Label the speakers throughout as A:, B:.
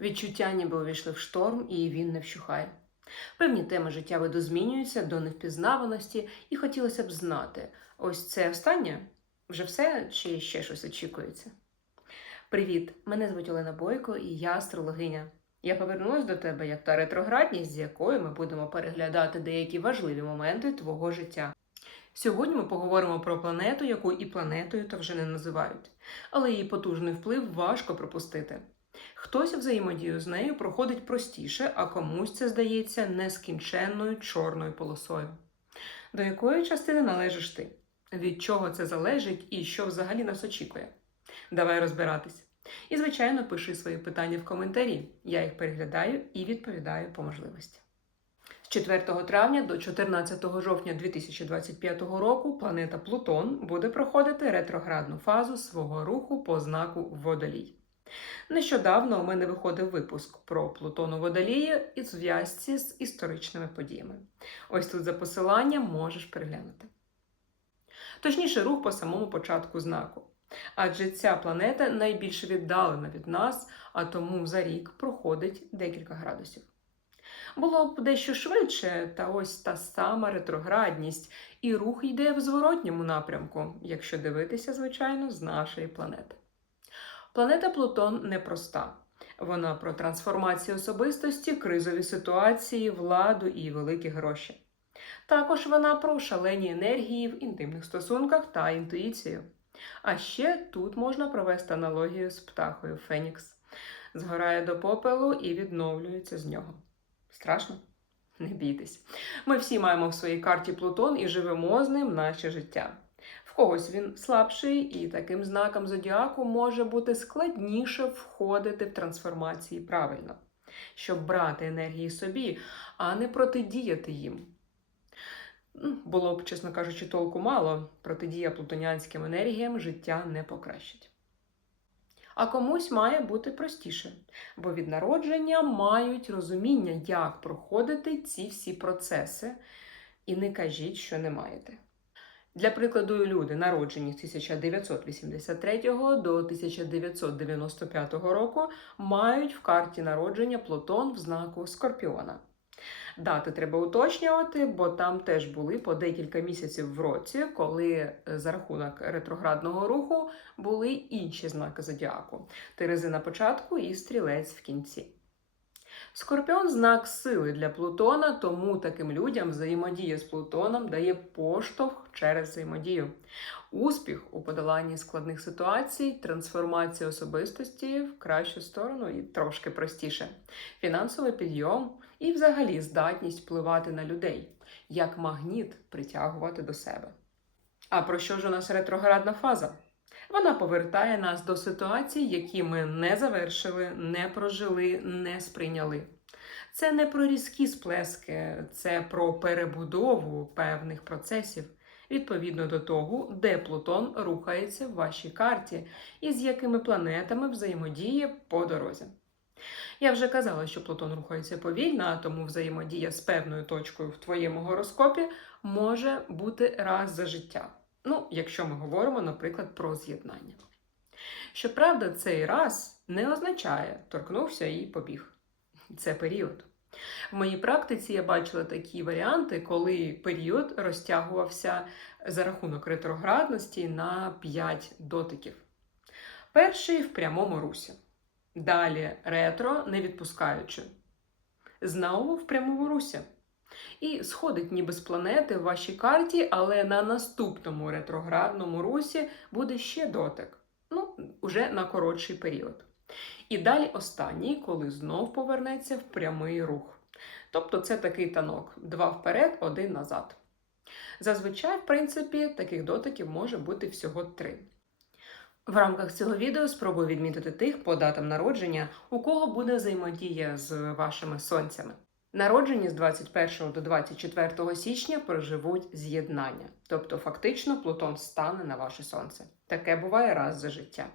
A: Відчуття ніби увійшли в шторм, і він не вщухає. Певні теми життя видозмінюються до невпізнаваності, і хотілося б знати, ось це останнє вже все чи ще щось очікується. Привіт! Мене звуть Олена Бойко, і я астрологиня. Я повернулась до тебе як та ретроградність, з якою ми будемо переглядати деякі важливі моменти твого життя. Сьогодні ми поговоримо про планету, яку і планетою то вже не називають, але її потужний вплив важко пропустити. Хтось взаємодію з нею проходить простіше, а комусь це здається нескінченною чорною полосою. До якої частини належиш ти? Від чого це залежить і що взагалі нас очікує? Давай розбиратись. І, звичайно, пиши свої питання в коментарі. Я їх переглядаю і відповідаю по можливості. З 4 травня до 14 жовтня 2025 року планета Плутон буде проходити ретроградну фазу свого руху по знаку Водолій. Нещодавно у мене виходив випуск про Плутону Водолія і зв'язці з історичними подіями. Ось тут за посиланням можеш переглянути. Точніше, рух по самому початку знаку. Адже ця планета найбільш віддалена від нас, а тому за рік проходить декілька градусів. Було б дещо швидше, та ось та сама ретроградність, і рух йде в зворотньому напрямку, якщо дивитися, звичайно, з нашої планети. Планета Плутон непроста. Вона про трансформацію особистості, кризові ситуації, владу і великі гроші. Також вона про шалені енергії в інтимних стосунках та інтуїцію. А ще тут можна провести аналогію з птахою Фенікс. Згорає до попелу і відновлюється з нього. Страшно? Не бійтесь. Ми всі маємо в своїй карті Плутон і живемо з ним наше життя. Когось він слабший, і таким знаком зодіаку може бути складніше входити в трансформації правильно, щоб брати енергії собі, а не протидіяти їм. Було б, чесно кажучи, толку мало, протидія плутонянським енергіям життя не покращить. А комусь має бути простіше, бо від народження мають розуміння, як проходити ці всі процеси, і не кажіть, що не маєте. Для прикладу, люди, народжені з 1983 до 1995 року, мають в карті народження Плутон в знаку Скорпіона. Дати треба уточнювати, бо там теж були по декілька місяців в році, коли е, за рахунок ретроградного руху були інші знаки зодіаку: Терези на початку і стрілець в кінці. Скорпіон знак сили для Плутона, тому таким людям взаємодія з Плутоном дає поштовх через взаємодію. Успіх у подоланні складних ситуацій, трансформація особистості в кращу сторону і трошки простіше, фінансовий підйом і, взагалі, здатність впливати на людей, як магніт притягувати до себе. А про що ж у нас ретроградна фаза? Вона повертає нас до ситуацій, які ми не завершили, не прожили, не сприйняли. Це не про різкі сплески, це про перебудову певних процесів відповідно до того, де Плутон рухається в вашій карті і з якими планетами взаємодіє по дорозі. Я вже казала, що Плутон рухається повільно, а тому взаємодія з певною точкою в твоєму гороскопі може бути раз за життя. Ну, якщо ми говоримо, наприклад, про з'єднання. Щоправда, цей раз не означає торкнувся і побіг. Це період. В моїй практиці я бачила такі варіанти, коли період розтягувався за рахунок ретроградності на 5 дотиків. Перший в прямому русі. Далі ретро не відпускаючи. Знову в прямому русі. І сходить ніби з планети в вашій карті, але на наступному ретроградному русі буде ще дотик. Ну, уже на коротший період. І далі останній, коли знов повернеться в прямий рух. Тобто це такий танок: два вперед, один назад. Зазвичай, в принципі, таких дотиків може бути всього три. В рамках цього відео спробую відмітити тих по датам народження, у кого буде взаємодія з вашими сонцями. Народжені з 21 до 24 січня проживуть з'єднання, тобто фактично Плутон стане на ваше сонце. Таке буває раз за життя.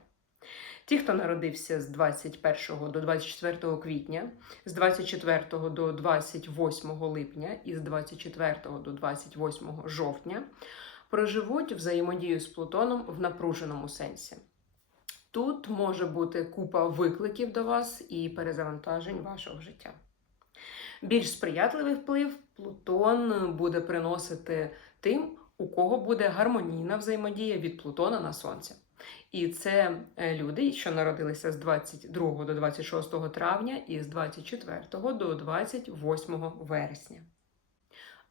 A: Ті, хто народився з 21 до 24 квітня, з 24 до 28 липня і з 24 до 28 жовтня, проживуть взаємодію з Плутоном в напруженому сенсі. Тут може бути купа викликів до вас і перезавантажень вашого життя. Більш сприятливий вплив Плутон буде приносити тим, у кого буде гармонійна взаємодія від Плутона на Сонце. І це е, люди, що народилися з 22 до 26 травня і з 24 до 28 вересня.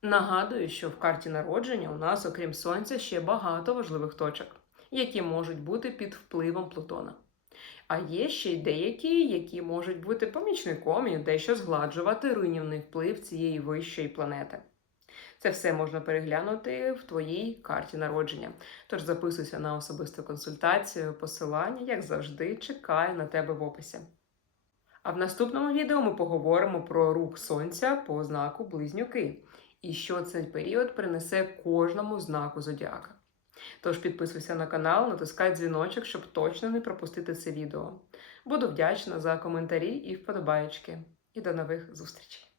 A: Нагадую, що в карті народження у нас, окрім сонця, ще багато важливих точок, які можуть бути під впливом Плутона. А є ще й деякі, які можуть бути помічником і дещо згладжувати руйнівний вплив цієї вищої планети. Це все можна переглянути в твоїй карті народження. Тож записуйся на особисту консультацію, посилання, як завжди, чекаю на тебе в описі. А в наступному відео ми поговоримо про рух сонця по знаку Близнюки і що цей період принесе кожному знаку зодіака. Тож підписуйся на канал, натискай дзвіночок, щоб точно не пропустити це відео. Буду вдячна за коментарі і вподобаєчки. І до нових зустрічей!